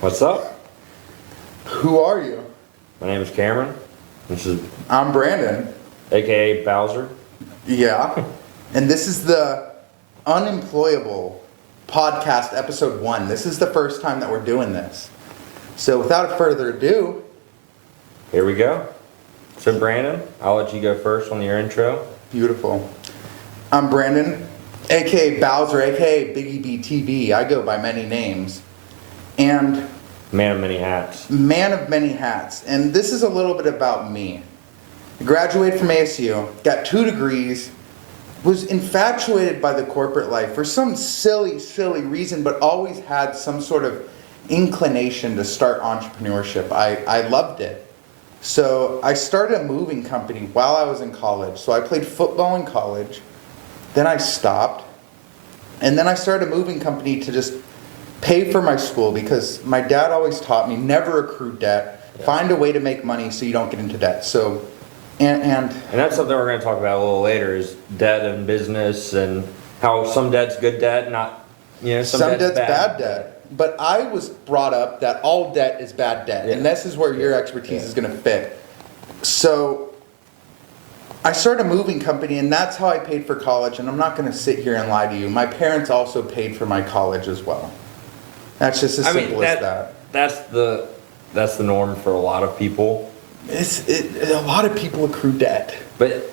What's up? Who are you? My name is Cameron. This is I'm Brandon. AKA Bowser. Yeah. And this is the Unemployable Podcast Episode 1. This is the first time that we're doing this. So without further ado, Here we go. So Brandon, I'll let you go first on your intro. beautiful. I'm Brandon, aka Bowser, aka Biggie BTB. I go by many names. And Man of many hats. man of many hats. And this is a little bit about me. I graduated from ASU, got 2 degrees, was infatuated by the corporate life for some silly reason, but always had some sort of inclination to start entrepreneurship. I loved it. So I started a moving company while I was in college. So I played football in college, then I stopped, and then I started a moving company to just pay for my school because my dad always taught me never accrue debt. Find a way to make money so you don't get into debt. So, and that's something we're going to talk about a little later is debt and business and how some debt's good debt, not, some debt's bad debt. But I was brought up that all debt is bad debt. Yeah. And this is where your expertise is going to fit. So I started a moving company, and that's how I paid for college. And I'm not going to sit here and lie to you. My parents also paid for my college as well. That's just as simple as that. That's the norm for a lot of people. A lot of people accrue debt. But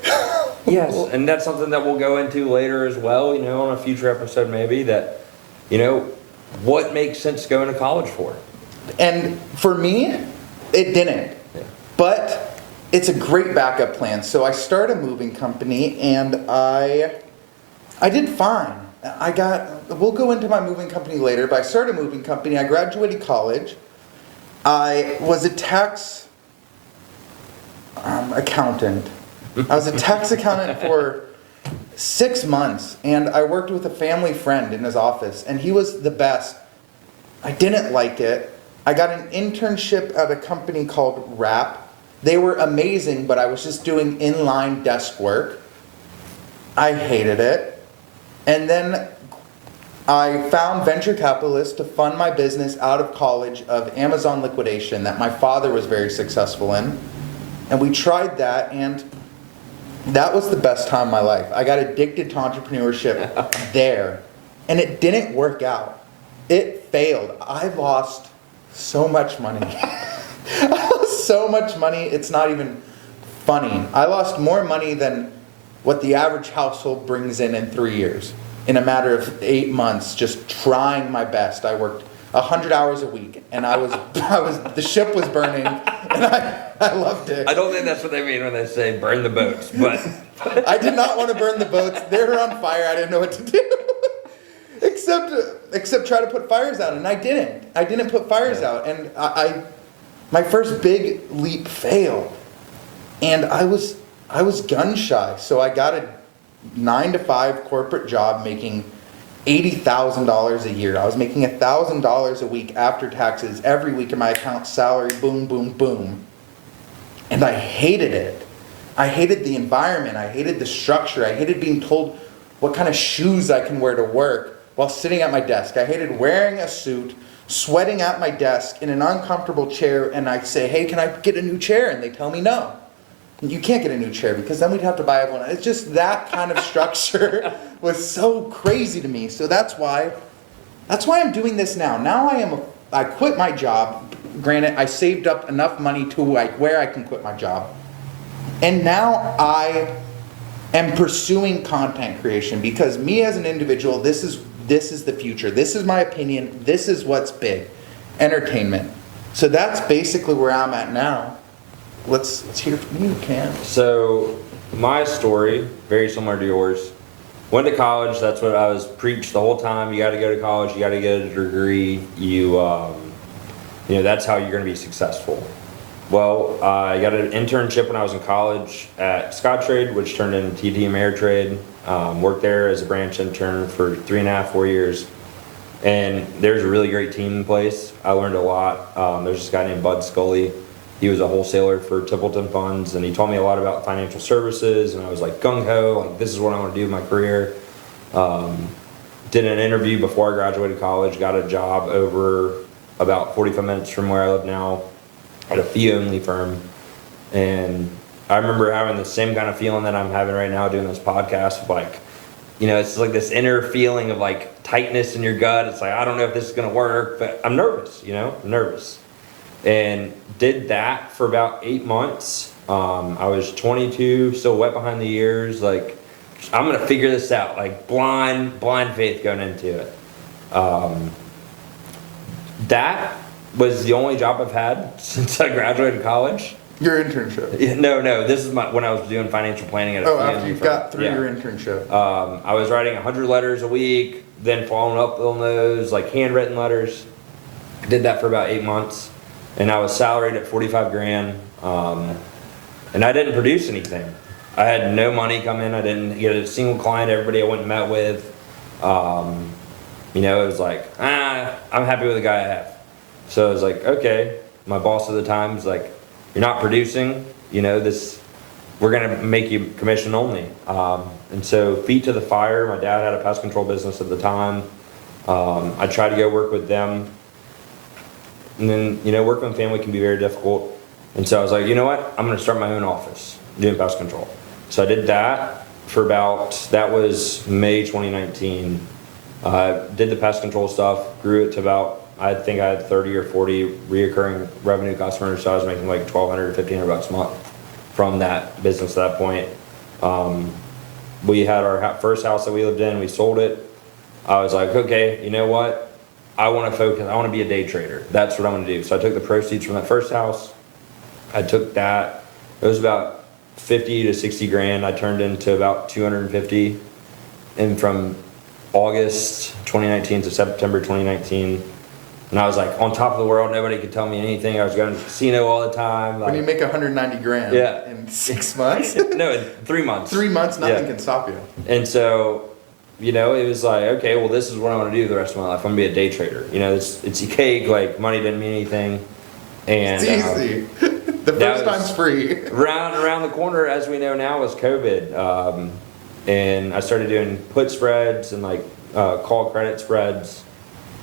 yes, and that's something that we'll go into later as well, on a future episode maybe, that, what makes sense going to college for? And for me, it didn't. Yeah. But it's a great backup plan. So I started a moving company, and I did fine. We'll go into my moving company later, but I started a moving company. I graduated college. I was a tax accountant. I was a tax accountant for 6 months, and I worked with a family friend in his office, and he was the best. I didn't like it. I got an internship at a company called Wrap. They were amazing, but I was just doing inline desk work. I hated it. And then I found venture capitalists to fund my business out of college of Amazon liquidation that my father was very successful in. And we tried that, and that was the best time of my life. I got addicted to entrepreneurship there, and it didn't work out. It failed. I lost so much money. I lost so much money, it's not even funny. I lost more money than what the average household brings in 3 years. In a matter of 8 months, just trying my best. I worked 100 hours a week, and the ship was burning, and I loved it. I don't think that's what they mean when they say burn the boats, but I did not want to burn the boats. They were on fire. I didn't know what to do. except try to put fires out, and I didn't. I didn't put fires out, and my first big leap failed, and I was gun shy. So I got a 9-to-5 corporate job making $80,000 a year. I was making $1,000 a week after taxes every week in my account, salary, boom, boom, boom. And I hated it. I hated the environment. I hated the structure. I hated being told what kind of shoes I can wear to work while sitting at my desk. I hated wearing a suit, sweating at my desk in an uncomfortable chair, and I'd say, hey, can I get a new chair? And they tell me no. You can't get a new chair because then we'd have to buy everyone. It's just that kind of structure was so crazy to me. So that's why I'm doing this now. Now I quit my job. Granted, I saved up enough money to where I can quit my job. And now I am pursuing content creation because me as an individual, this is the future. This is my opinion. This is what's big. Entertainment. So that's basically where I'm at now. Let's hear from you, Cam. So my story, very similar to yours. Went to college. That's what I was preached the whole time. You got to go to college. You got to get a degree. That's how you're going to be successful. Well, I got an internship when I was in college at Scottrade, which turned into TD Ameritrade. Worked there as a branch intern for 3.5, 4 years. And there's a really great team in place. I learned a lot. There's this guy named Bud Scully. He was a wholesaler for Templeton Funds, and he taught me a lot about financial services, and I was like gung-ho, like this is what I want to do in my career. Did an interview before I graduated college, got a job over about 45 minutes from where I live now at a fee-only firm. And I remember having the same kind of feeling that I'm having right now doing this podcast of like, it's like this inner feeling of like tightness in your gut. It's like, I don't know if this is going to work, but I'm nervous, I'm nervous. And did that for about 8 months. I was 22, still wet behind the ears. Like, I'm going to figure this out. Like blind faith going into it. That was the only job I've had since I graduated college. Your internship? Yeah, no, this is when I was doing financial planning at a after you got through your internship. I was writing 100 letters a week, then following up on those, like handwritten letters. I did that for about 8 months, and I was salaried at 45 grand, and I didn't produce anything. I had no money come in. I didn't get a single client. Everybody I went and met with, it was like, I'm happy with the guy I have. So I was like, okay. My boss at the time was like, you're not producing, we're going to make you commission only. And so feet to the fire. My dad had a pest control business at the time. I tried to go work with them. And then, working with family can be very difficult. And so I was like, you know what? I'm going to start my own office doing pest control. So I did that for that was May 2019. Did the pest control stuff, grew it to about, I think I had 30 or 40 reoccurring revenue customers, so I was making like $1,200, $1,500 a month from that business at that point. We had our first house that we lived in, we sold it. I was like, okay, you know what? I want to be a day trader. That's what I want to do. So I took the proceeds from that first house. I took that, it was about 50 to 60 grand. I turned into about 250. And from August 2019 to September 2019, and I was like on top of the world. Nobody could tell me anything. I was going to the casino all the time. When you make 190 grand in 6 months? No, in 3 months. 3 months, nothing can stop you. And so, it was like, okay, well, this is what I want to do the rest of my life. I'm going to be a day trader. It's a cake. Like, money didn't mean anything. And it's easy. The first time's free. Around the corner, as we know now, was COVID. And I started doing put spreads and like call credit spreads.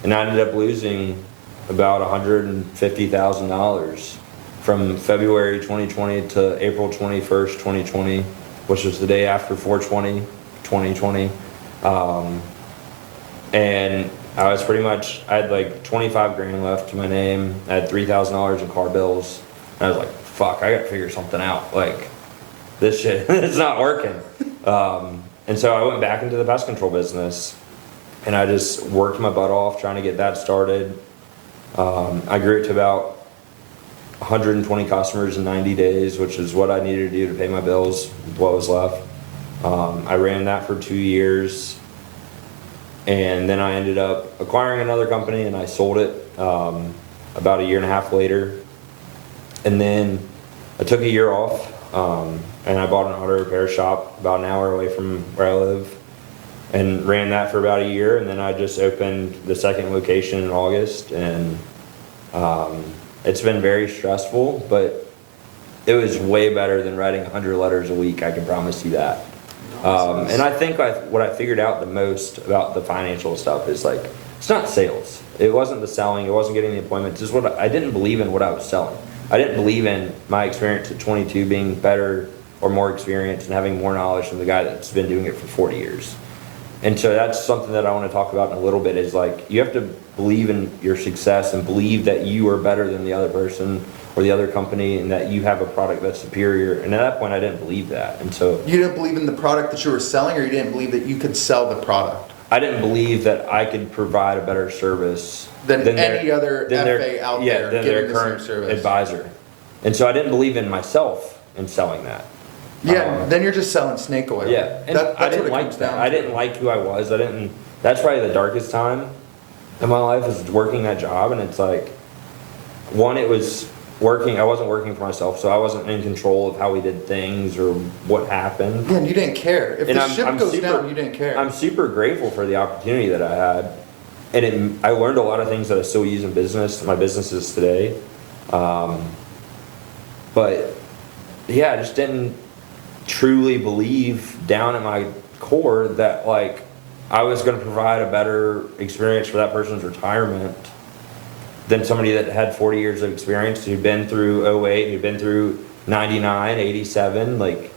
And I ended up losing about $150,000 from February 2020 to April 21st, 2020, which was the day after 4/20, 2020. And I was I had like 25 grand left to my name. I had $3,000 in car bills. And I was like, fuck, I gotta figure something out. Like, this shit, it's not working. And so I went back into the pest control business. And I just worked my butt off trying to get that started. I grew it to about 120 customers in 90 days, which is what I needed to do to pay my bills, what was left. I ran that for 2 years. And then I ended up acquiring another company and I sold it about a year and a half later. And then I took a year off and I bought an auto repair shop about an hour away from where I live. And ran that for about a year, and then I just opened the second location in August, and it's been very stressful, but it was way better than writing 100 letters a week, I can promise you that. And I think what I figured out the most about the financial stuff is like, it's not sales. It wasn't the selling, it wasn't getting the appointments, it's I didn't believe in what I was selling. I didn't believe in my experience at 22 being better or more experienced and having more knowledge than the guy that's been doing it for 40 years. And so that's something that I want to talk about in a little bit is like, you have to believe in your success and believe that you are better than the other person or the other company and that you have a product that's superior. And at that point, I didn't believe that. And so you didn't believe in the product that you were selling, or you didn't believe that you could sell the product? I didn't believe that I could provide a better service than any other FA out there than giving their the current same service. advisor. And so I didn't believe in myself in selling that. Yeah, then you're just selling snake oil. Yeah, and that's I didn't what it like comes that. down I to. didn't like who I was. That's probably the darkest time in my life is working that job. And it's like, one, it was working. I wasn't working for myself, so I wasn't in control of how we did things or what happened. Yeah, and you didn't care. If the ship goes down, you didn't care. I'm super grateful for the opportunity that I had, and I learned a lot of things that I still use in my businesses today. But yeah, I just didn't truly believe down at my core that like I was going to provide a better experience for that person's retirement than somebody that had 40 years of experience, who'd been through '08, who'd been through '99, '87. Like,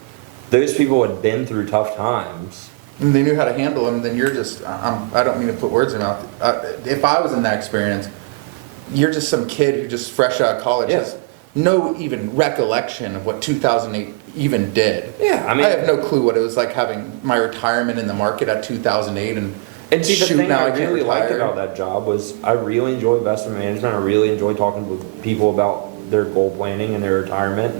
those people had been through tough times. And they knew how to handle them. Then you're just, I don't mean to put words in your mouth. If I was in that experience, you're just some kid who just fresh out of college Yeah. has no even recollection of what 2008 even did. Yeah, I mean, I have no clue what it was like having my retirement in the market at 2008 and see, the shoot, thing now I can't really liked retire. about that job was I really enjoy investment management. I really enjoy talking with people about their goal planning and their retirement.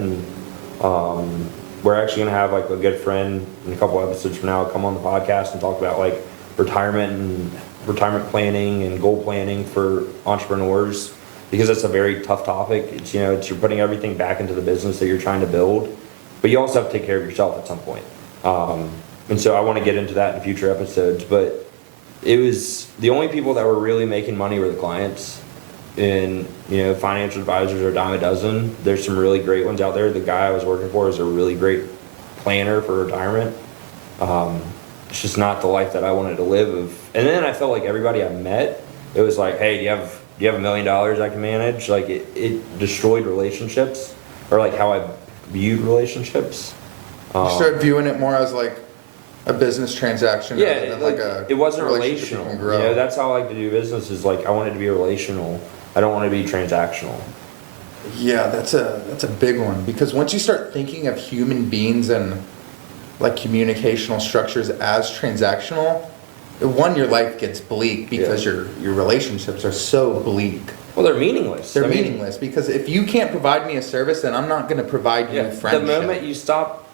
And we're actually going to have like a good friend in a couple episodes from now come on the podcast and talk about like retirement and retirement planning and goal planning for entrepreneurs, because it's a very tough topic. It's, you know, it's, you're putting everything back into the business that you're trying to build, but you also have to take care of yourself at some point. And so I want to get into that in future episodes, but it was the only people that were really making money were the clients. And, you know, financial advisors are a dime a dozen. There's some really great ones out there. The guy I was working for is a really great planner for retirement. It's just not the life that I wanted to live. And then I felt like everybody I met, it was like, hey, do you have $1 million I can manage? Like, it destroyed relationships, or like how I viewed relationships. You start viewing it more as like a business transaction Yeah, rather than like a it wasn't relationship relational. that can You grow. know, that's how I like to do business. Is like I want it to be relational. I don't want to be transactional. Yeah, that's a big one, because once you start thinking of human beings and like communicational structures as transactional, one, your life gets bleak because Yeah. your relationships are so bleak. Well, they're meaningless. They're I mean, meaningless because if you can't provide me a service, then I'm not going to provide you yeah, friendship. the moment you stop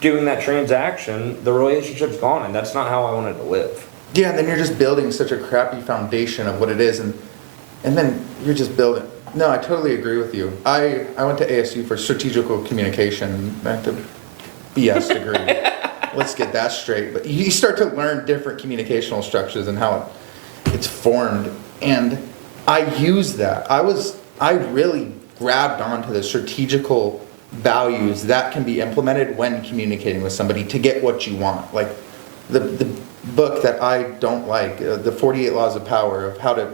doing that transaction, the relationship's gone, and that's not how I wanted to live. Yeah, and then you're just building such a crappy foundation of what it is, and then you're just building. No, I totally agree with you. I went to ASU for strategical communication, not the BS degree. Let's get that straight. But you start to learn different communicational structures and how it's formed, and I use that. I really grabbed onto the strategical values that can be implemented when communicating with somebody to get what you want. Like the book that I don't like, the 48 Laws of Power, of how to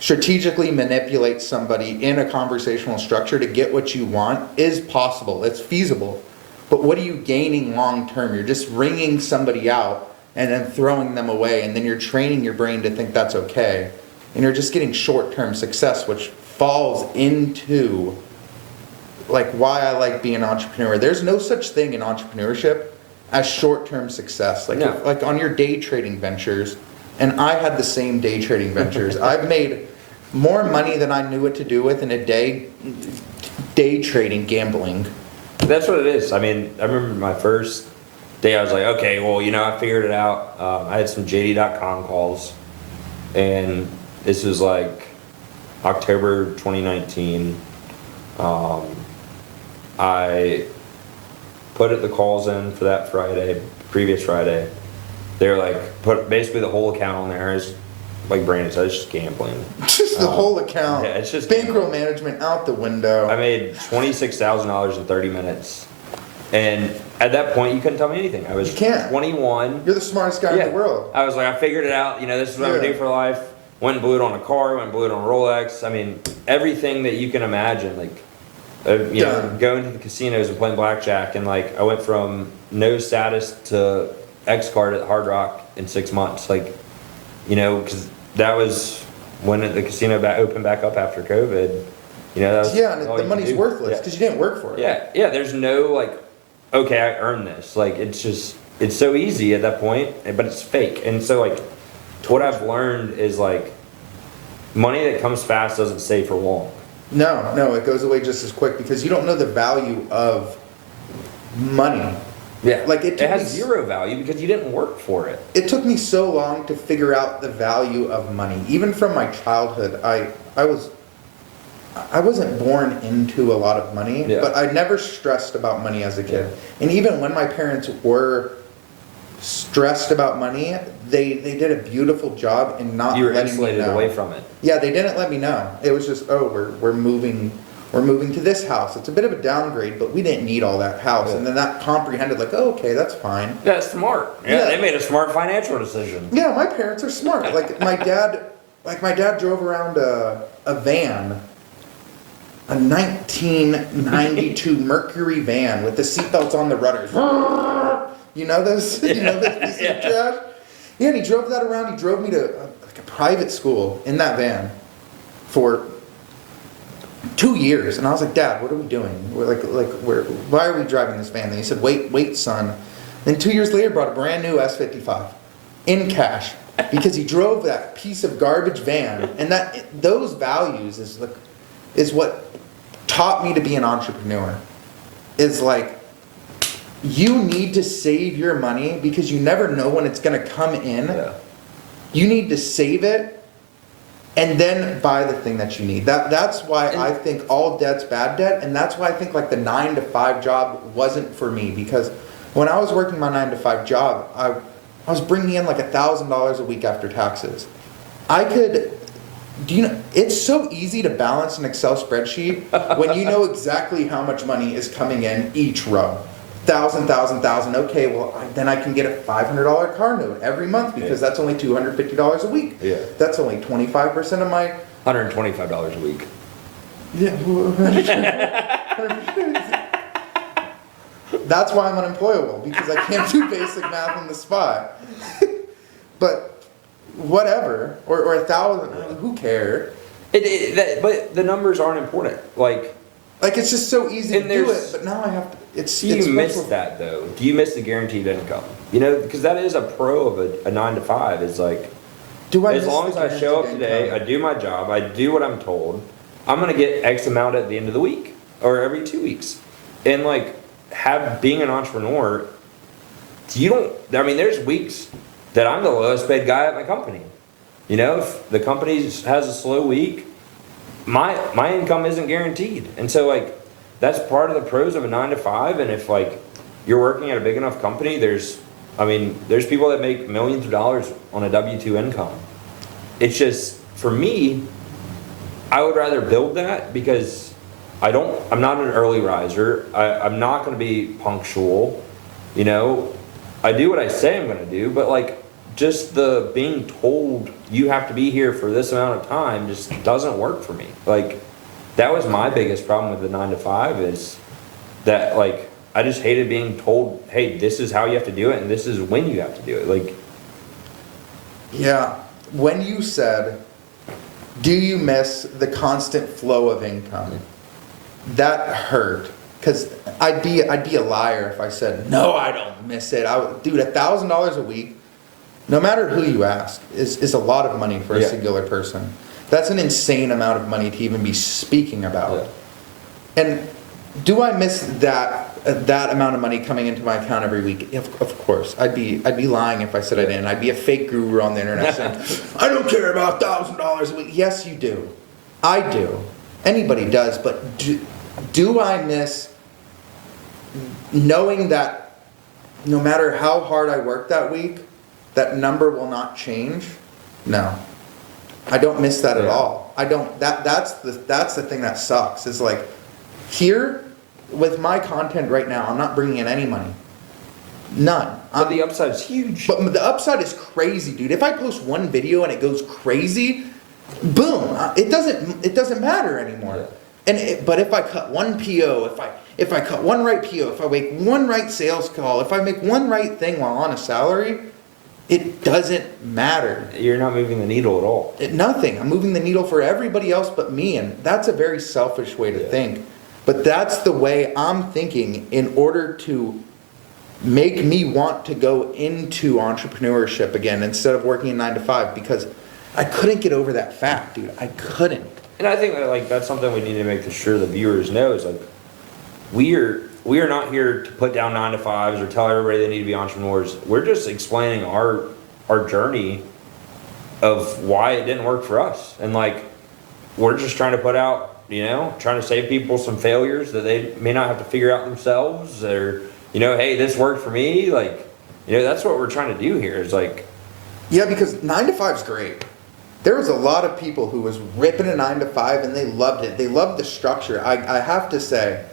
strategically manipulate somebody in a conversational structure to get what you want, is possible. It's feasible. But what are you gaining long term? You're just wringing somebody out and then throwing them away, and then you're training your brain to think that's okay. And you're just getting short-term success, which falls into like why I like being an entrepreneur. There's no such thing in entrepreneurship as short-term success. Like, No. like on your day trading ventures, and I had the same day trading ventures. I've made more money than I knew what to do with in a day trading, gambling. That's what it is. I mean, I remember my first day, I was like, okay, well, you know, I figured it out. I had some JD.com calls, and this was like October 2019. I put the calls in for that Friday, previous Friday. They were like, put basically the whole account on there is, like Brandon said, it's just gambling. Just the whole account. Yeah, it's just bankroll management out the window. I made $26,000 in 30 minutes. And at that point, you couldn't tell me anything. I was You can't. 21. You're the smartest guy in the world. I was like, I figured it out. You know, this is what I'm going to do for life. Went and blew it on a car, went and blew it on a Rolex. I mean, everything that you can imagine. Like, you know, Done. going to the casinos and playing blackjack. And like, I went from no status to X card at Hard Rock in 6 months. Like, you know, because that was when the casino opened back up after COVID. You know, that was Yeah, and all the you money's could do. worthless Yeah. because you didn't work for it. Yeah, there's no like, okay, I earned this. Like, it's just, it's so easy at that point, but it's fake. And so like, what I've learned is like, money that comes fast doesn't stay for long. No, it goes away just as quick because you don't know the value of money. Yeah, Like, it took has me- zero value because you didn't work for it. It took me so long to figure out the value of money. Even from my childhood, I wasn't born into a lot of money, Yeah. but I never stressed about money as a kid. And even when my parents were stressed about money, they did a beautiful job in not You were letting me insulated know. away from it. Yeah, they didn't let me know. It was just, oh, we're moving to this house. It's a bit of a downgrade, but we didn't need all that house. Yeah. And then that comprehended like, oh, okay, that's fine. That's smart. Yeah, Yeah. they made a smart financial decision. Yeah, my parents are smart. Like my dad like my dad drove around a van, a 1992 Mercury van with the seatbelts on the rudders. You know those? You know those pieces of trash? Yeah, and he drove that around. He drove me to like a private school in that van for 2 years, and I was like, Dad, what are we doing? Why are we driving this van? And he said, wait, son. Then 2 years later, brought a brand new S55 in cash because he drove that piece of garbage van, and those values is what taught me to be an entrepreneur. Is like, you need to save your money because you never know when it's going to come in. Yeah. You need to save it and then buy the thing that you need. That's why I think all debt's bad debt, and that's why I think like the 9-to-5 job wasn't for me, because when I was working my 9-to-5 job, I was bringing in like $1,000 a week after taxes. It's so easy to balance an Excel spreadsheet when you know exactly how much money is coming in each row. 1,000. Okay, well, then I can get a $500 car note every month because that's only $250 a week. Yeah. That's only 25% of my... $125 a week. Yeah. That's why I'm unemployable, because I can't do basic math on the spot. But whatever, or 1,000, who cares? But the numbers aren't important. Like it's just so easy to and do it, but now I have to. Do you miss that though? Do you miss the guaranteed income? You know, because that is a pro of a 9-to-5. Is like, as long as I show up today, I do my job, I do what I'm told, I'm gonna get X amount at the end of the week or every 2 weeks, and like being an entrepreneur, there's weeks that I'm the lowest paid guy at my company. You know, if the company has a slow week, my income isn't guaranteed, and so like. That's part of the pros of a 9-to-5, and if like you're working at a big enough company, there's people that make millions of dollars on a W-2 income. It's just, for me, I would rather build that because I'm not an early riser. I'm not going to be punctual. You know, I do what I say I'm going to do, but like just the being told you have to be here for this amount of time just doesn't work for me. Like, that was my biggest problem with the 9-to-5 is that like I just hated being told, hey, this is how you have to do it and this is when you have to do it. Like, yeah, when you said, do you miss the constant flow of income? That hurt, because I'd be a liar if I said no, I don't miss it. Dude, $1,000 a week, no matter who you ask, is a lot of money for a singular person. That's an insane amount of money to even be speaking about. Yeah. And do I miss that amount of money coming into my account every week? Of course. I'd be lying if I said I didn't. I'd be a fake guru on the internet saying, I don't care about $1,000 a week. Yes, you do. I do. Anybody does. But do I miss knowing that no matter how hard I work that week, that number will not change? No. I don't miss that at all. I don't. That's the thing that sucks. Is like, here with my content right now, I'm not bringing in any money. None. But the upside's huge. But the upside is crazy, dude. If I post one video and it goes crazy, boom! It doesn't matter anymore. Yeah. But if I cut one PO, if I cut one right PO, if I make one right sales call, if I make one right thing while on a salary, it doesn't matter. You're not moving the needle at all. Nothing. I'm moving the needle for everybody else but me, and that's a very selfish way to think. But that's the way I'm thinking in order to make me want to go into entrepreneurship again instead of working a 9-to-5, because I couldn't get over that fact, dude. I couldn't. And I think that like that's something we need to make sure the viewers know is like we are not here to put down 9-to-5s or tell everybody they need to be entrepreneurs. We're just explaining our journey of why it didn't work for us. And like, we're just trying to put out, trying to save people some failures that they may not have to figure out themselves, or, hey, this worked for me. Like, that's what we're trying to do here is like. Yeah, because 9-to-5's great. There was a lot of people who was ripping a 9-to-5 and they loved it. They loved the structure. I have to say,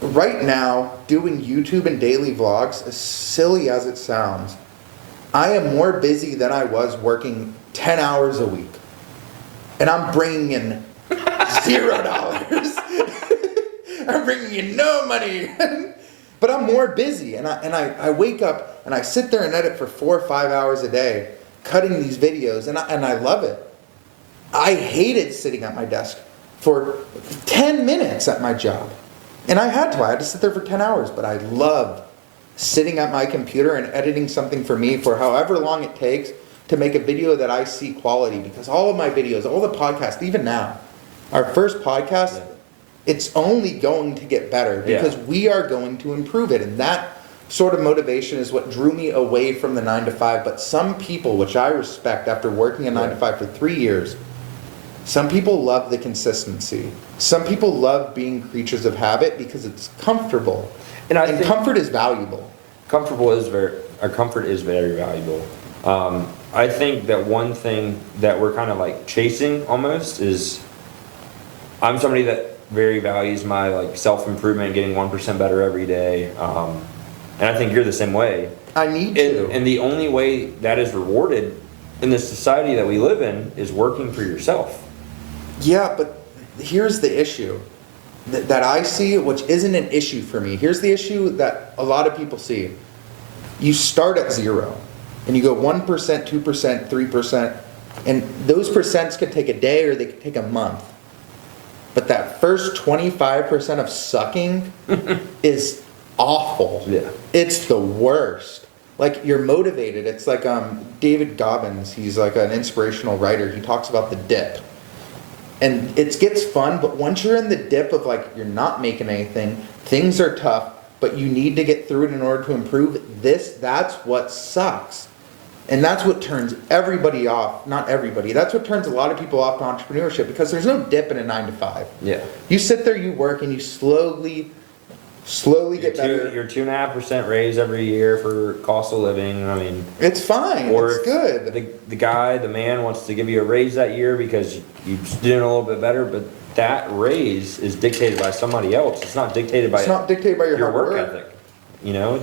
right now, doing YouTube and daily vlogs, as silly as it sounds, I am more busy than I was working 10 hours a week, and I'm bringing in $0. I'm bringing in no money. But I'm more busy, and I wake up and I sit there and edit for 4 or 5 hours a day, cutting these videos, and I love it. I hated sitting at my desk for 10 minutes at my job. And I had to sit there for 10 hours, but I love sitting at my computer and editing something for me for however long it takes to make a video that I see quality. Because all of my videos, all the podcasts, even now, our first podcast, it's only going to get better because we are going to improve it. And that sort of motivation is what drew me away from the 9 to 5. But some people, which I respect after working a 9 to 5 for 3 years, some people love the consistency. Some people love being creatures of habit because it's comfortable. And comfort is valuable. Comfort is very valuable. I think that one thing that we're kind of like chasing almost is, I'm somebody that very values my like self-improvement, getting 1% better every day. And I think you're the same way. I need to. And the only way that is rewarded in the society that we live in is working for yourself. Yeah, but here's the issue that I see, which isn't an issue for me. Here's the issue that a lot of people see. You start at 0, and you go 1%, 2%, 3%, and those percents could take a day or they could take a month. But that first 25% of sucking is awful. Yeah. It's the worst. Like, you're motivated. It's like David Goggins, he's like an inspirational writer. He talks about the dip. And it gets fun, but once you're in the dip of like, you're not making anything, things are tough, but you need to get through it in order to improve, that's what sucks. And that's what turns everybody off. Not everybody. That's what turns a lot of people off to entrepreneurship, because there's no dip in a 9 to 5. Yeah. You sit there, you work, and you slowly get better. Your 2.5% raise every year for cost of living. I mean, it's fine. Or it's good. The man wants to give you a raise that year because you're doing a little bit better, but that raise is dictated by somebody else. It's not dictated by. It's not dictated by your hard work ethic. You know,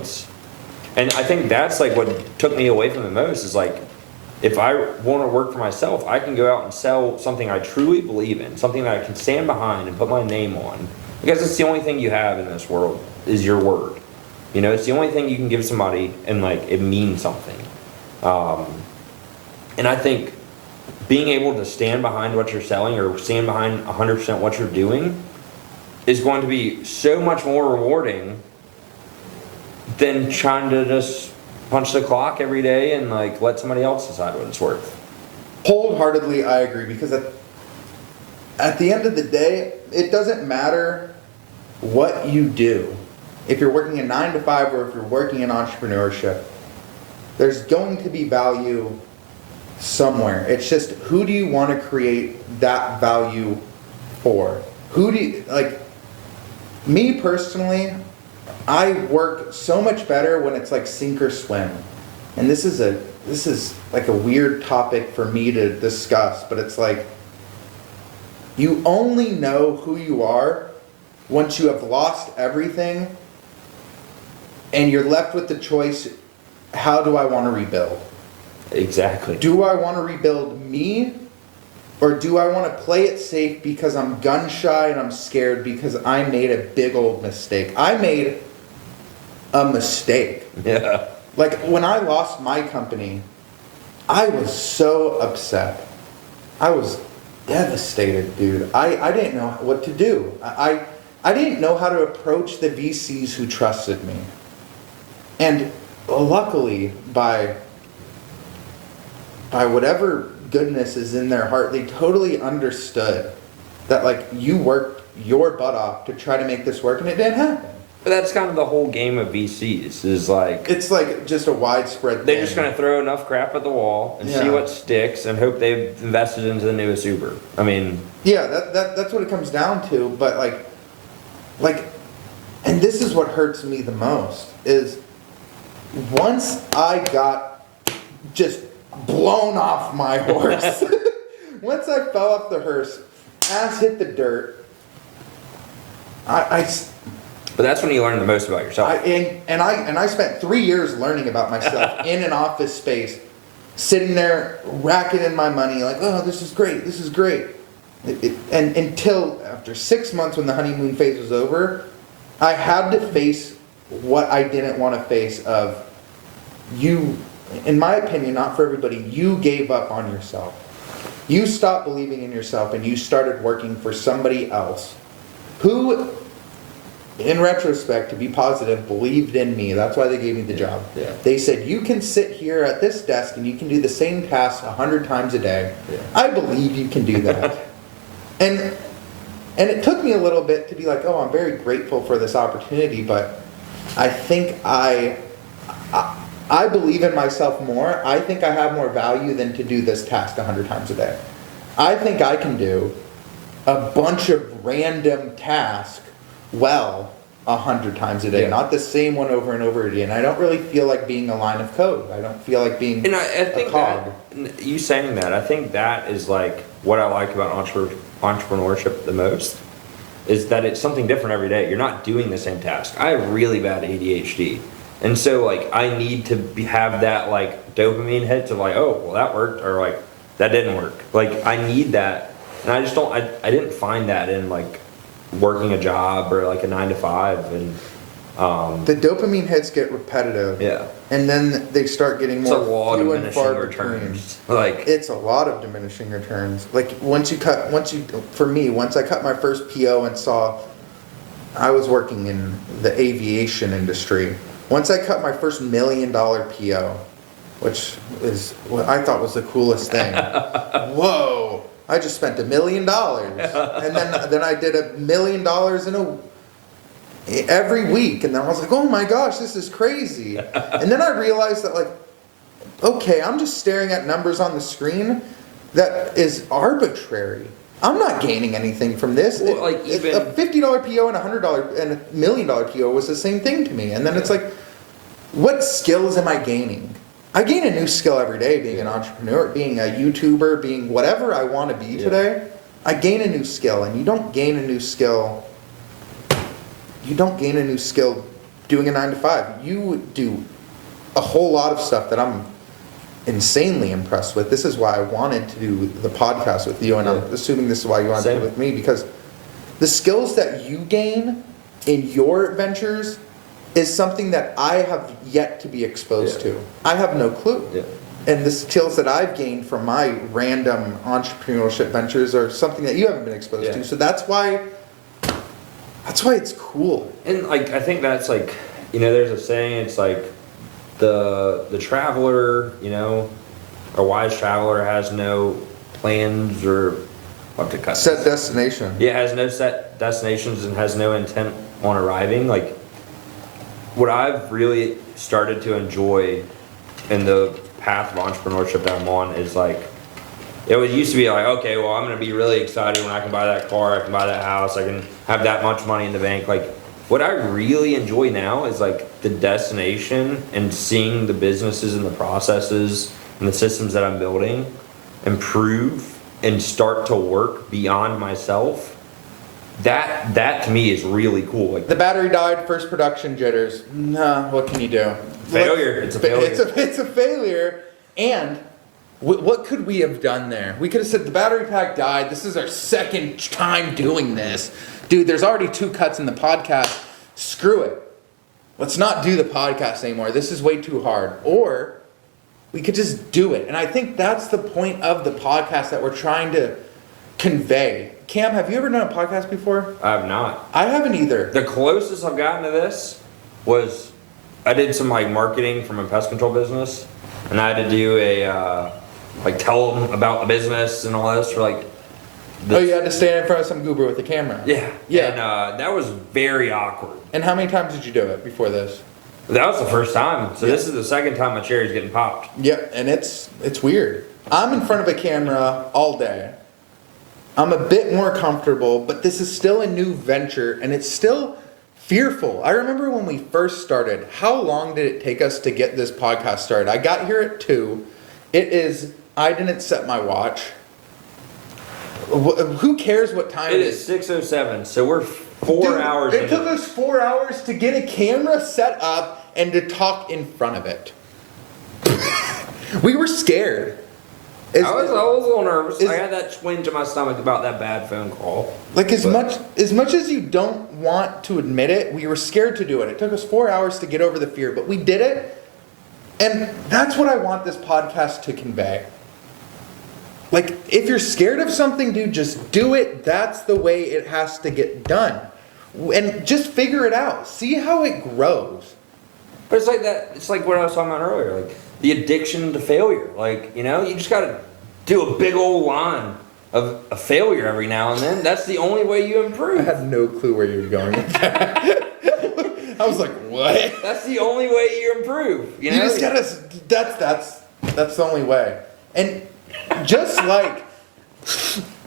and I think that's like what took me away from the most is like, if I want to work for myself, I can go out and sell something I truly believe in, something that I can stand behind and put my name on. Because it's the only thing you have in this world is your word. You know, it's the only thing you can give somebody and like it means something. And I think being able to stand behind what you're selling or stand behind 100% what you're doing is going to be so much more rewarding than trying to just punch the clock every day and like let somebody else decide what it's worth. Wholeheartedly, I agree, because at the end of the day, it doesn't matter what you do. If you're working a 9 to 5 or if you're working in entrepreneurship, there's going to be value somewhere. It's just, who do you want to create that value for? Who do you, like, me personally, I work so much better when it's like sink or swim. And this is like a weird topic for me to discuss, but it's like, you only know who you are once you have lost everything and you're left with the choice, how do I want to rebuild? Exactly. Do I want to rebuild me, or do I want to play it safe because I'm gun shy and I'm scared because I made a big old mistake? I made a mistake. Yeah. Like, when I lost my company, I was so upset. I was devastated, dude. I didn't know what to do. I didn't know how to approach the VCs who trusted me. And luckily, by whatever goodness is in their heart, they totally understood that, like, you worked your butt off to try to make this work, and it didn't happen. But that's kind of the whole game of VCs is like... It's like just a widespread They're thing. just going to throw enough crap at the wall and see what sticks and hope they've invested into the newest Uber. I mean... Yeah, that's what it comes down to. But like, and this is what hurts me the most, is once I got just blown off my horse, once I fell off the hearse, ass hit the dirt, But that's when you learn the most about yourself. I spent 3 years learning about myself in an office space, sitting there racking in my money, like, oh, this is great, this is great. And until after 6 months when the honeymoon phase was over, I had to face what I didn't want to face of you, in my opinion, not for everybody, you gave up on yourself. You stopped believing in yourself and you started working for somebody else who, in retrospect, to be positive, believed in me. That's why they gave me the job. Yeah. They said, you can sit here at this desk and you can do the same task 100 times a day. Yeah. I believe you can do that. and it took me a little bit to be like, oh, I'm very grateful for this opportunity, but I think I believe in myself more. I think I have more value than to do this task 100 times a day. I think I can do a bunch of random tasks well 100 times a day, Yeah. not the same one over and over again. I don't really feel like being a line of code. I don't feel like being And I think a cog. that, you saying that, I think that is like what I like about entrepreneurship the most, is that it's something different every day. You're not doing the same task. I have really bad ADHD. And so like I need to have that like dopamine hits of like, oh, well that worked, or like that didn't work. Like I need that. And I just don't, I didn't find that in like working a job or like a 9 to 5. And The dopamine hits get repetitive. yeah. And then they start getting It's a more lot of few and diminishing far returns. between. Like It's a lot of diminishing returns. Like once for me, once I cut my first PO and saw I was working in the aviation industry. Once I cut my first $1 million PO, which is what I thought was the coolest thing. Whoa! I just spent $1 million, and then I did $1 million every week, and then I was like, oh my gosh, this is crazy. And then I realized that like, okay, I'm just staring at numbers on the screen that is arbitrary. I'm not gaining anything from this. Well, like even a $50 PO and a $100 and $1 million PO was the same thing to me. And then it's like, what skills am I gaining? I gain a new skill every day being an entrepreneur, being a YouTuber, being whatever I want to be today. I gain a new skill, and you don't gain a new skill. You don't gain a new skill doing a 9 to 5. You do a whole lot of stuff that I'm insanely impressed with. This is why I wanted to do the podcast with you, and I'm assuming this is why you want to do it with me, because the skills that you gain in your ventures is something that I have yet to be exposed to. I have no clue. Yeah. And the skills that I've gained from my random entrepreneurship ventures are something that you haven't been exposed to. So that's why it's cool. And like I think that's like, you know, there's a saying, it's like the traveler, you know, a wise traveler has no plans or what to cut. Set destination. Yeah, has no set destinations and has no intent on arriving. Like what I've really started to enjoy in the path of entrepreneurship that I'm on is like, it was used to be like, okay, well, I'm going to be really excited when I can buy that car, I can buy that house, I can have that much money in the bank. Like what I really enjoy now is like the destination and seeing the businesses and the processes and the systems that I'm building improve and start to work beyond myself. That to me is really cool. Like The battery died, first production jitters. Nah, what can you do? Failure. It's a failure. It's a failure. And what could we have done there? We could have said the battery pack died. This is our second time doing this. Dude, there's already 2 cuts in the podcast. Screw it. Let's not do the podcast anymore. This is way too hard. Or we could just do it. And I think that's the point of the podcast that we're trying to convey. Cam, have you ever done a podcast before? I have not. I haven't either. The closest I've gotten to this was I did some like marketing from a pest control business, and I had to do a like tell them about the business and all this for like. Oh, you had to stand in front of some goober with a camera. Yeah. Yeah. And that was very awkward. And how many times did you do it before this? That was the first time. So this is the second time my cherry's getting popped. Yep, and it's weird. I'm in front of a camera all day. I'm a bit more comfortable, but this is still a new venture, and it's still fearful. I remember when we first started, how long did it take us to get this podcast started? I got here at 2. I didn't set my watch. Who cares what time It is 6:07, so we're 4 hours. It took us 4 hours to get a camera set up and to talk in front of it. We were scared. I was a little nervous. I had that twinge in my stomach about that bad phone call. Like as much as you don't want to admit it, we were scared to do it. It took us 4 hours to get over the fear, but we did it. And that's what I want this podcast to convey. Like, if you're scared of something, dude, just do it. That's the way it has to get done. And just figure it out. See how it grows. But it's like that. It's like what I was talking about earlier. Like the addiction to failure. Like, you know, you just got to do a big old line of a failure every now and then. That's the only way you improve. I had no clue where you were going with that. I was like, what? That's the only way you improve. You know? You just gotta. That's the only way. And just like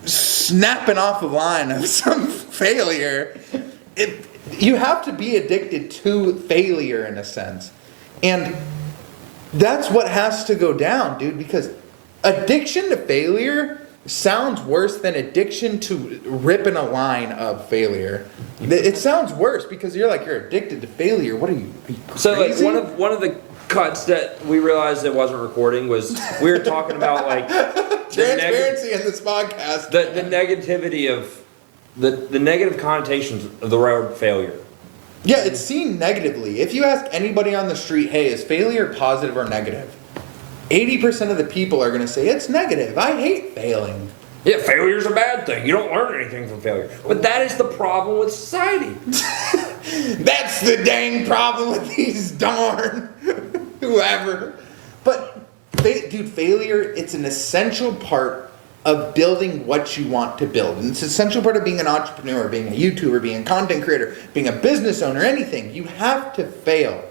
snapping off a line of some failure, you have to be addicted to failure in a sense. And that's what has to go down, dude, because addiction to failure sounds worse than addiction to ripping a line of failure. It sounds worse because you're addicted to failure. What are you So like crazy? one of the cuts that we realized it wasn't recording was we were talking about like transparency in this podcast. The negativity of the negative connotations of the word failure. Yeah, it's seen negatively. If you ask anybody on the street, hey, is failure positive or negative? 80% of the people are going to say it's negative. I hate failing. Yeah, failure's a bad thing. You don't learn anything from failure. But that is the problem with society. That's the dang problem with these darn whoever. But, dude, failure, it's an essential part of building what you want to build. And it's an essential part of being an entrepreneur, being a YouTuber, being a content creator, being a business owner, anything. You have to fail.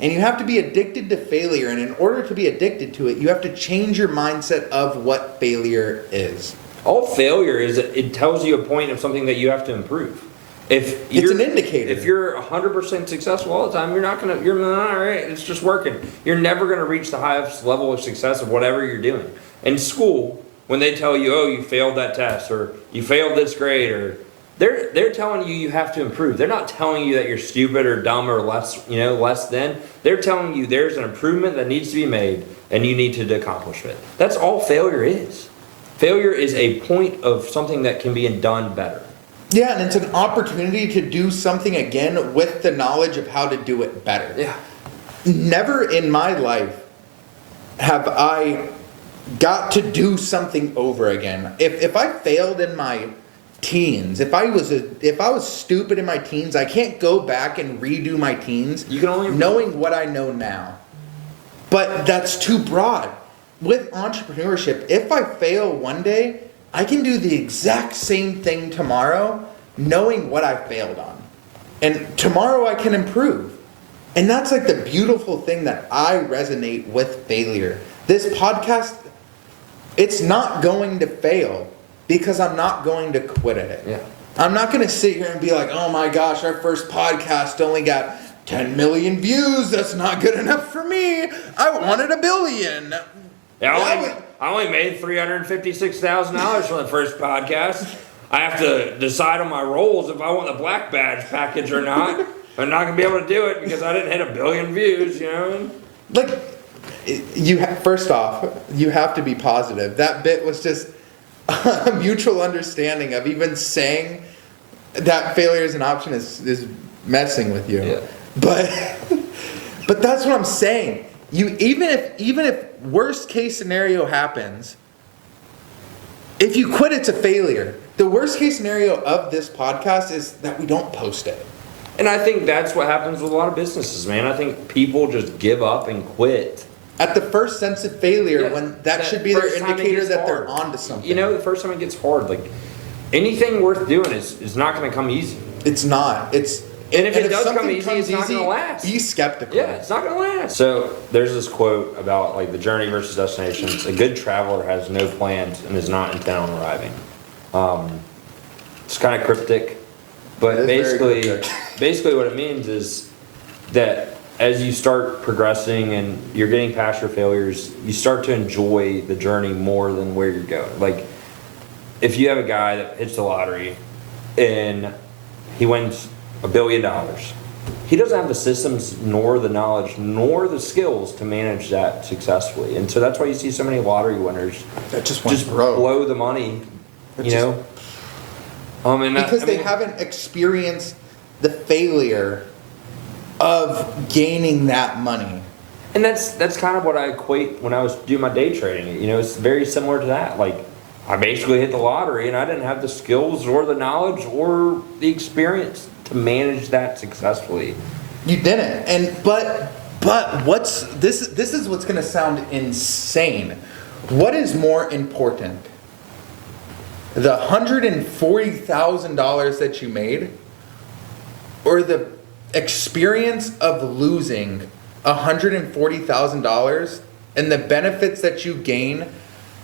And you have to be addicted to failure. And in order to be addicted to it, you have to change your mindset of what failure is. All failure is, it tells you a point of something that you have to improve. If It's an indicator. If you're 100% successful all the time, you're not all right, it's just working. You're never going to reach the highest level of success of whatever you're doing. In school, when they tell you, oh, you failed that test, or you failed this grade, or they're telling you have to improve. They're not telling you that you're stupid or dumb or less than. They're telling you there's an improvement that needs to be made and you need to accomplish it. That's all failure is. Failure is a point of something that can be done better. Yeah, and it's an opportunity to do something again with the knowledge of how to do it better. Yeah. Never in my life have I got to do something over again. If I failed in my teens, if I was stupid in my teens, I can't go back and redo my teens. You can only knowing what I know now. But that's too broad. With entrepreneurship, if I fail one day, I can do the exact same thing tomorrow, knowing what I failed on. And tomorrow I can improve. And that's like the beautiful thing that I resonate with failure. This podcast, it's not going to fail because I'm not going to quit at it. Yeah. I'm not going to sit here and be like, oh my gosh, our first podcast only got 10 million views. That's not good enough for me. I wanted 1 billion. Yeah, I only made $356,000 from the first podcast. I have to decide on my roles if I want the black badge package or not. I'm not going to be able to do it because I didn't hit 1 billion views, you know? Like, first off, you have to be positive. That bit was just a mutual understanding of even saying that failure is an option is messing with you. Yeah. But that's what I'm saying. Even if worst case scenario happens, if you quit, it's a failure. The worst case scenario of this podcast is that we don't post it. And I think that's what happens with a lot of businesses, man. I think people just give up and quit. At the first sense of failure, Yeah, when that should be their first time it indicator gets that they're hard. onto something. You know, the first time it gets hard, like anything worth doing is not going to come easy. It's not. And if it does something come easy, comes it's not going to last. Be skeptical. Yeah, it's not going to last. So there's this quote about like the journey versus destinations. A good traveler has no plans and is not intent on arriving. It's kind of cryptic, but It is very cryptic. basically what it means is that as you start progressing and you're getting past your failures, you start to enjoy the journey more than where you're going. Like if you have a guy that hits the lottery and he wins $1 billion, he doesn't have the systems, nor the knowledge, nor the skills to manage that successfully. And so that's why you see so many lottery winners That just went broke. blow the money, That you just- know? Because they haven't experienced the failure of gaining that money. And that's kind of what I equate when I was doing my day trading. You know, it's very similar to that. Like, I basically hit the lottery and I didn't have the skills or the knowledge or the experience to manage that successfully. You didn't. But what's this is what's going to sound insane. What is more important? The $140,000 that you made, or the experience of losing $140,000 and the benefits that you gain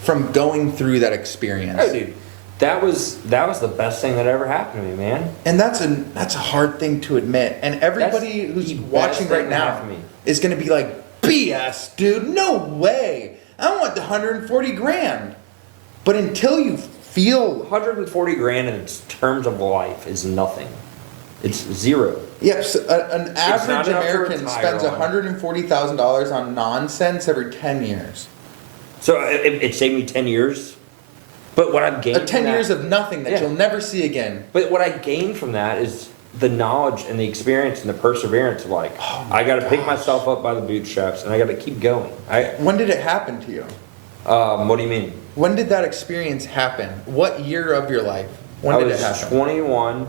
from going through that experience? Oh, dude, that was the best thing that ever happened to me, man. And that's a hard thing to admit. And everybody That's who's the best watching thing right that now happened to me. is going to be like, BS, dude, no way. I want the 140 grand. But until you feel, 140 grand in terms of life is nothing. It's zero. yes, an not average enough to American retire spends on. $140,000 on nonsense every 10 years. So it saved me 10 years. But what I've gained 10 from that- years of nothing that Yeah. you'll never see again. But what I gained from that is the knowledge and the experience and the perseverance of like, I got to pick myself up by the bootstraps and I got to keep going. When did it happen to you? What do you mean? When did that experience happen? What year of your life? When did it I was happen? 21.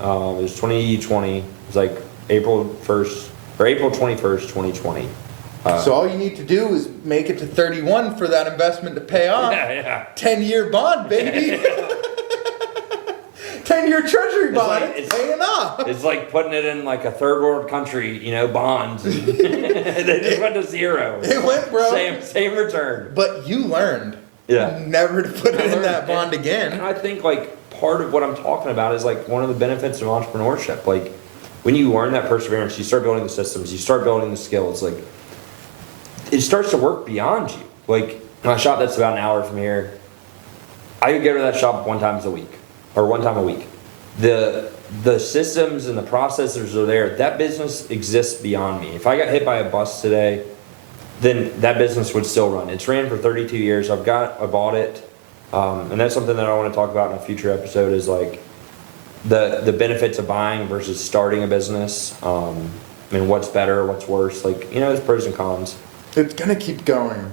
It was 2020. It was like April 1st or April 21st, 2020. So all you need to do is make it to 31 for that investment to pay off. Yeah. 10-year bond, baby. 10-year treasury bond. like- It's paying off. It's like putting it in like a third world country, you know, bonds. And they just went to zero. It went, bro. Same return. But you learned Yeah. never to put it in learned. that bond And again. I think like part of what I'm talking about is like one of the benefits of entrepreneurship. Like when you learn that perseverance, you start building the systems, you start building the skills, like it starts to work beyond you. Like my shop that's about an hour from here, I could go to that shop one time a week. The systems and the processors are there. That business exists beyond me. If I got hit by a bus today, then that business would still run. It's ran for 32 years. I bought it. And that's something that I want to talk about in a future episode is like the benefits of buying versus starting a business. And what's better, what's worse. Like, you know, there's pros and cons. It's going to keep going.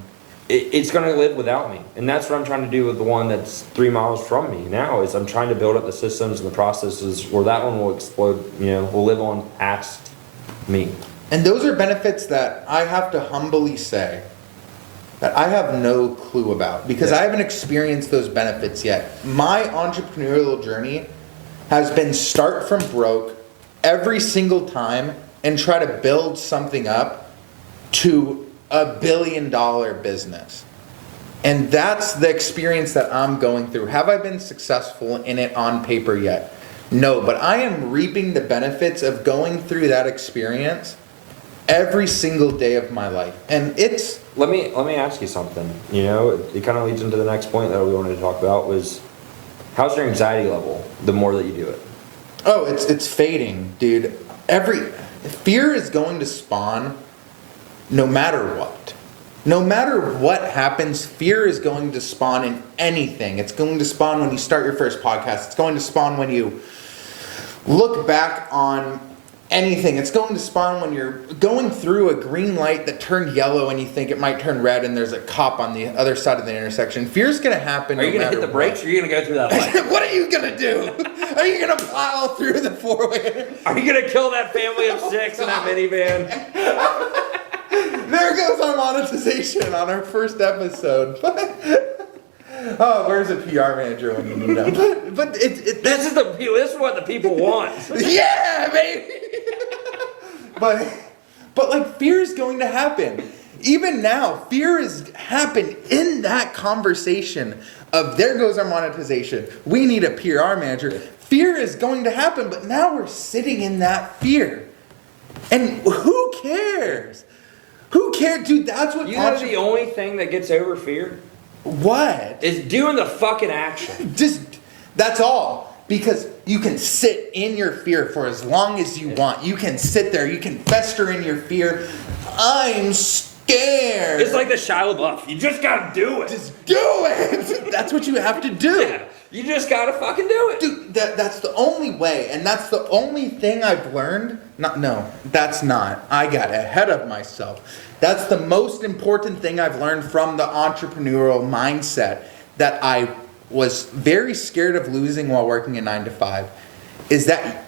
It's going to live without me. And that's what I'm trying to do with the one that's 3 miles from me now is I'm trying to build up the systems and the processes where that one will explode, you know, will live on past me. And those are benefits that I have to humbly say that I have no clue about because I haven't experienced those benefits yet. My entrepreneurial journey has been start from broke every single time and try to build something up to $1 billion business. And that's the experience that I'm going through. Have I been successful in it on paper yet? No, but I am reaping the benefits of going through that experience every single day of my life. And it's... Let me ask you something. You know, it kind of leads into the next point that we wanted to talk about was how's your anxiety level the more that you do it? Oh, it's fading, dude. Fear is going to spawn no matter what. No matter what happens, fear is going to spawn in anything. It's going to spawn when you start your first podcast. It's going to spawn when you look back on anything. It's going to spawn when you're going through a green light that turned yellow and you think it might turn red and there's a cop on the other side of the intersection. Fear's going to happen. Are you going to hit the brakes or are you going to go through that light? What are you going to do? Are you going to plow through the four-way? Are you going to kill that family of 6 in that minivan? There goes our monetization on our first episode. Oh, where's a PR manager when you need them? But This is what the people want. yeah, baby. but like fear is going to happen. Even now, fear has happened in that conversation of there goes our monetization. We need a PR manager. Fear is going to happen, but now we're sitting in that fear. And who cares? Who cares? Dude, that's what... You know the only thing that gets over fear? What? Is doing the fucking action. Just, that's all. Because you can sit in your fear for as long as you want. You can sit there. You can fester in your fear. I'm scared. It's like the Shia LaBeouf. You just gotta do it. Just do it. That's what you have to do. Yeah, you just gotta fucking do it. Dude, that's the only way. And that's the only thing I've learned. No, that's not. I got ahead of myself. That's the most important thing I've learned from the entrepreneurial mindset that I was very scared of losing while working a 9 to 5 is that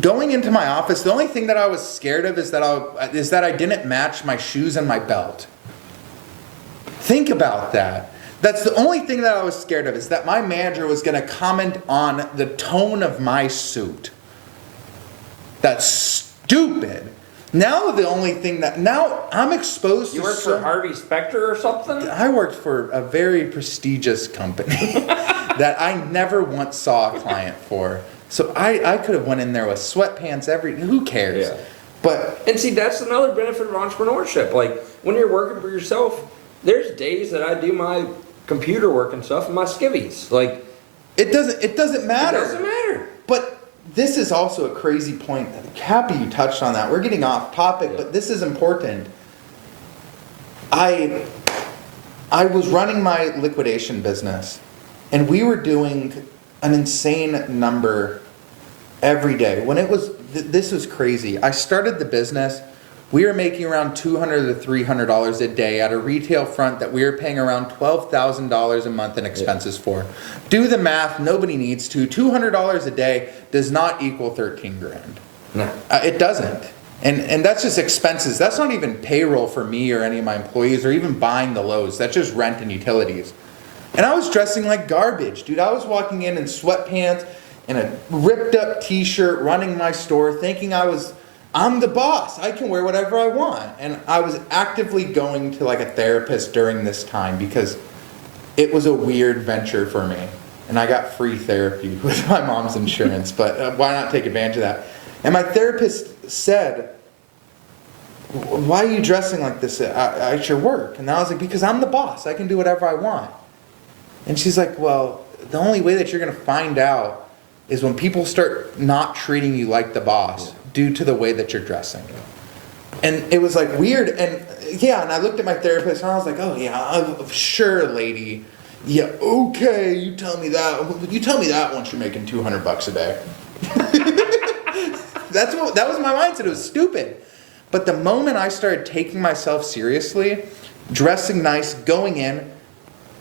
going into my office, the only thing that I was scared of is that I didn't match my shoes and my belt. Think about that. That's the only thing that I was scared of, is that my manager was going to comment on the tone of my suit. That's stupid. Now I'm exposed to... You work for Harvey Specter or something? I worked for a very prestigious company that I never once saw a client for. So I could have went in there with sweatpants, who cares? Yeah. And see, that's another benefit of entrepreneurship. Like, when you're working for yourself, there's days that I do my computer work and stuff in my skivvies. Like, it doesn't matter. It doesn't matter. But this is also a crazy point. I'm happy you touched on that. We're getting off topic, but this is important. I was running my liquidation business, and we were doing an insane number every day. When it was, this was crazy. I started the business. We were making around $200 to $300 a day at a retail front that we were paying around $12,000 a month in expenses for. Do the math. Nobody needs to. $200 a day does not equal 13 grand. No. It doesn't. And that's just expenses. That's not even payroll for me or any of my employees or even buying the loads. That's just rent and utilities. And I was dressing like garbage, dude. I was walking in sweatpants and a ripped up t-shirt, running my store, thinking I'm the boss. I can wear whatever I want. And I was actively going to like a therapist during this time because it was a weird venture for me. And I got free therapy with my mom's insurance, but why not take advantage of that? And my therapist said, why are you dressing like this at your work? And I was like, because I'm the boss. I can do whatever I want. And she's like, well, the only way that you're going to find out is when people start not treating you like the boss due to the way that you're dressing. And it was like weird. And yeah, and I looked at my therapist and I was like, oh yeah, sure, lady. Yeah, okay, you tell me that. You tell me that once you're making $200 a day. That was my mindset. It was stupid. But the moment I started taking myself seriously, dressing nice, going in,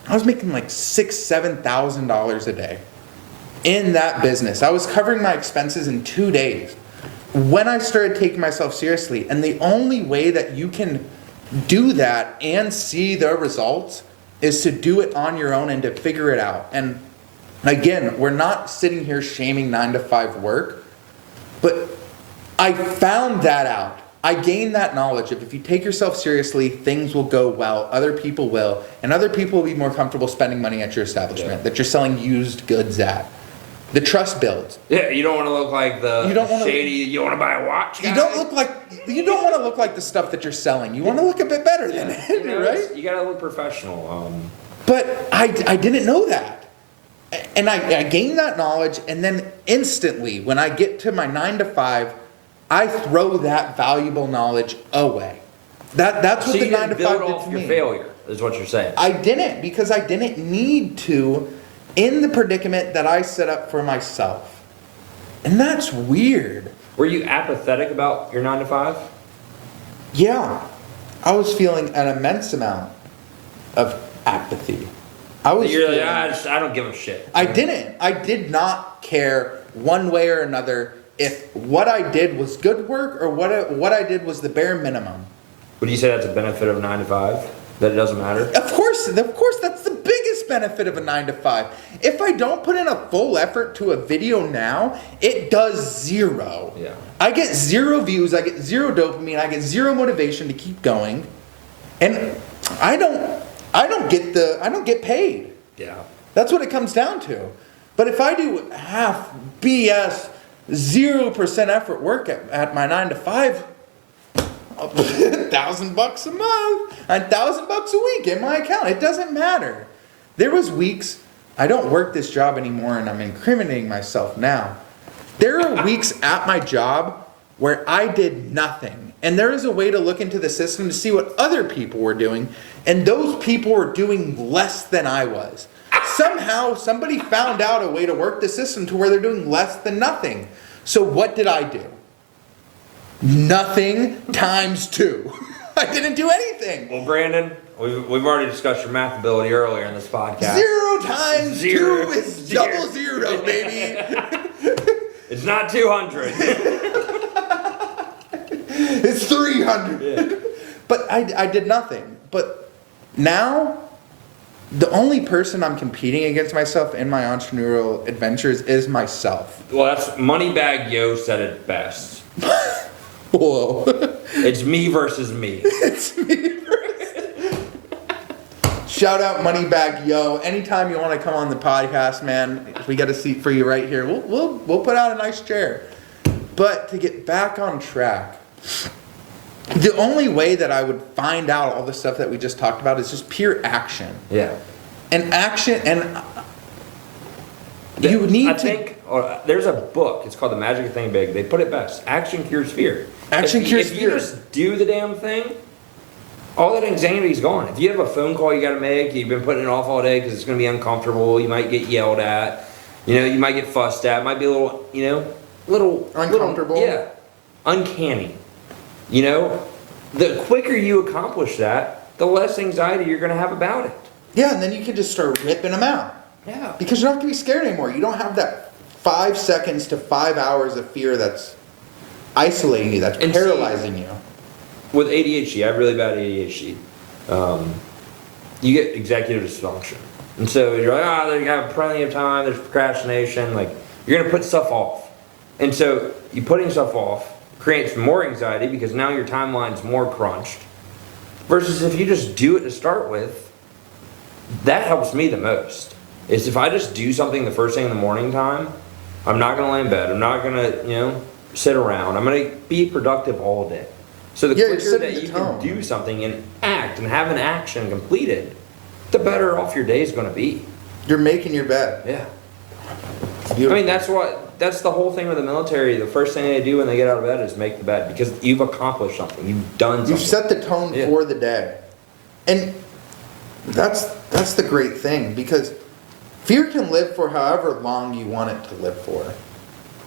I was making like $6,000, $7,000 a day in that business. I was covering my expenses in 2 days. When I started taking myself seriously, and the only way that you can do that and see the results is to do it on your own and to figure it out. And again, we're not sitting here shaming 9 to 5 work, but I found that out. I gained that knowledge of if you take yourself seriously, things will go well, other people will, and other people will be more comfortable spending money at your establishment that you're selling used goods at. The trust builds. Yeah, you don't want to look like shady. You want to buy a watch guy? You don't want to look like the stuff that you're selling. You want to look a bit better than it, right? You got to look professional. But I didn't know that. And I gained that knowledge, and then instantly, when I get to my 9 to 5, I throw that valuable knowledge away. That's what the 9 to 5 did to me. So you didn't build off your failure, is what you're saying. I didn't, because I didn't need to in the predicament that I set up for myself. And that's weird. Were you apathetic about your 9 to 5? Yeah. I was feeling an immense amount of apathy. You're like, I don't give a shit. I didn't. I did not care one way or another if what I did was good work or what I did was the bare minimum. Would you say that's a benefit of 9 to 5? That it doesn't matter? Of course, that's the biggest benefit of a 9 to 5. If I don't put in a full effort to a video now, it does zero. Yeah. I get 0 views, I get 0 dopamine, I get 0 motivation to keep going, and I don't get paid. Yeah. That's what it comes down to. But if I do half BS, 0% effort work at my 9 to 5, $1,000 a month and $1,000 a week in my account. It doesn't matter. There was weeks I don't work this job anymore and I'm incriminating myself now. There are weeks at my job where I did nothing. And there is a way to look into the system to see what other people were doing. And those people were doing less than I was. Somehow, somebody found out a way to work the system to where they're doing less than nothing. So what did I do? Nothing times 2. I didn't do anything. Well, Brandon, we've already discussed your math ability earlier in this podcast. 0 times 2 is double zero, baby. It's not 200. It's 300. Yeah. But I did nothing. But now, the only person I'm competing against myself in my entrepreneurial adventures is myself. Well, that's Moneybag Yo said it best. Whoa. It's me versus me. It's me first. Shout out Moneybag Yo. Anytime you want to come on the podcast, man, we got a seat for you right here. We'll put out a nice chair. But to get back on track, the only way that I would find out all the stuff that we just talked about is just pure action. Yeah. And action, and you need I to... think there's a book. It's called The Magic of Thinking Big. They put it best. Action cures fear. Action cures fear. If you just do the damn thing, all that anxiety's gone. If you have a phone call you got to make, you've been putting it off all day because it's going to be uncomfortable. You might get yelled at. You might get fussed at. It might be a little, little uncomfortable. Yeah. Uncanny. The quicker you accomplish that, the less anxiety you're going to have about it. Yeah, and then you can just start ripping them out. Yeah. Because you don't have to be scared anymore. You don't have that 5 seconds to 5 hours of fear that's isolating you, that's paralyzing you. With ADHD, I have really bad ADHD. You get executive dysfunction. And so you're like, they have plenty of time, there's procrastination, you're going to put stuff off. And so you putting stuff off creates more anxiety because now your timeline's more crunched. Versus if you just do it to start with, that helps me the most. Is if I just do something the first thing in the morning time, I'm not going to lay in bed. I'm not going to, sit around. I'm going to be productive all day. So the quicker that you can do something and act and have an action completed, the better off your day is going to be. You're making your bed. Yeah. Beautiful. I mean, that's the whole thing with the military. The first thing they do when they get out of bed is make the bed because you've accomplished something. You've done something. You've set the tone for the day. And that's the great thing because fear can live for however long you want it to live for.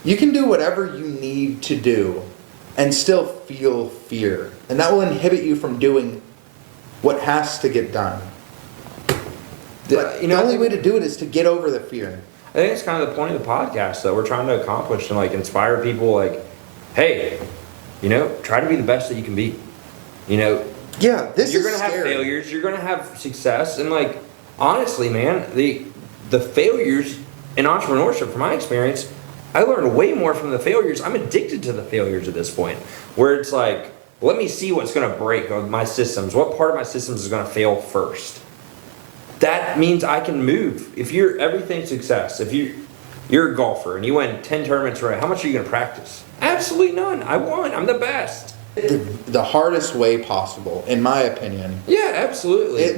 You can do whatever you need to do and still feel fear. And that will inhibit you from doing what has to get done. But the only way to do it is to get over the fear. I think it's kind of the point of the podcast that we're trying to accomplish and inspire people hey, try to be the best that you can be. Yeah, you're going to have failures, you're going to have success, and honestly, man, the failures in entrepreneurship, from my experience, I learned way more from the failures. I'm addicted to the failures at this point, where it's let me see what's going to break on my systems. What part of my systems is going to fail first? That means I can move. If you're everything success, if you're a golfer and you win 10 tournaments right, how much are you going to practice? Absolutely none. I won. I'm the best. The hardest way possible, in my opinion. Yeah, absolutely.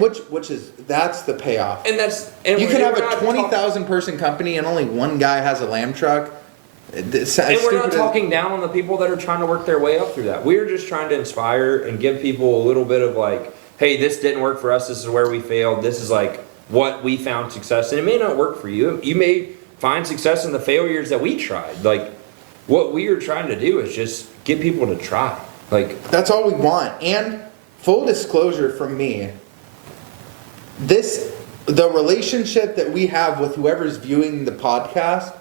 That's the payoff. And you can have a 20,000 person company and only one guy has a lamb truck. And we're not talking down on the people that are trying to work their way up through that. We're just trying to inspire and give people a little bit of hey, this didn't work for us. This is where we failed. This is what we found success. And it may not work for you. You may find success in the failures that we tried. What we are trying to do is just get people to try. That's all we want. And full disclosure from me, the relationship that we have with whoever's viewing the podcast,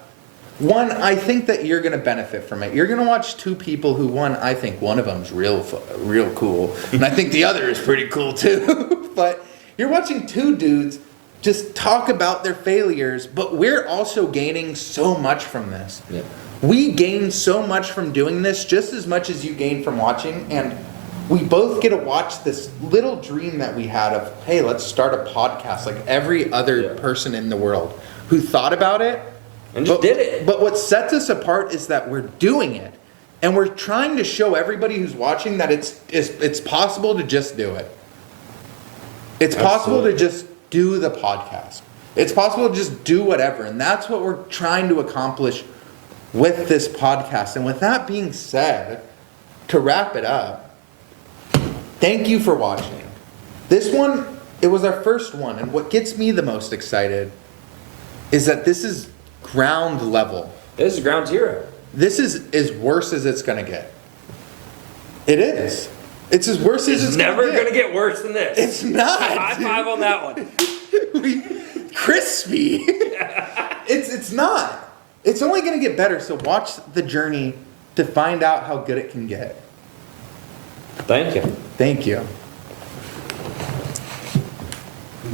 one, I think that you're going to benefit from it. You're going to watch two people who, I think one of them's real cool, and I think the other is pretty cool too. But you're watching two dudes just talk about their failures, but we're also gaining so much from this. Yeah. We gain so much from doing this, just as much as you gain from watching, and we both get to watch this little dream that we had of, hey, let's start a podcast like every other person in the world who thought about it and just did it. But what sets us apart is that we're doing it, and we're trying to show everybody who's watching that it's possible to just do it. It's possible to just do the podcast. It's possible to just do whatever. And that's what we're trying to accomplish with this podcast. And with that being said, to wrap it up, thank you for watching. This one, it was our first one. And what gets me the most excited is that this is ground level. This is ground zero. This is as worse as it's going to get. It is. It's as worse as it's never going to gonna get worse than this. It's not. High five on that one. Crispy. It's not. It's only going to get better. So watch the journey to find out how good it can get. Thank you. Thank you.